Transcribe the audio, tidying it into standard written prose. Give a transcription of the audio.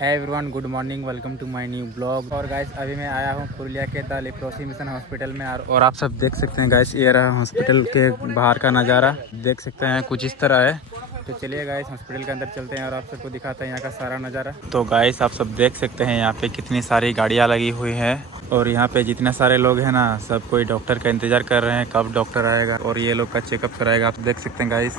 है everyone, good morning, welcome to my new blog. और guys अभी मैं आया हूँ पुरुलिया के द लेप्रोसी मिशन हॉस्पिटल में। और आप सब देख सकते हैं गाइस, ये रहा हॉस्पिटल के बाहर का नज़ारा। देख सकते हैं कुछ इस तरह है। तो चलिए गाइस हॉस्पिटल के अंदर चलते हैं और आप सबको दिखाते हैं यहाँ का सारा नज़ारा। तो गाइस आप सब देख सकते हैं यहाँ पे कितनी सारी गाड़ियाँ लगी हुई हैं और यहाँ पे जितने सारे लोग हैं ना, सब कोई डॉक्टर का इंतज़ार कर रहे हैं कब डॉक्टर आएगा और ये लोग का चेकअप कराएगा। आप देख सकते हैं गाइस।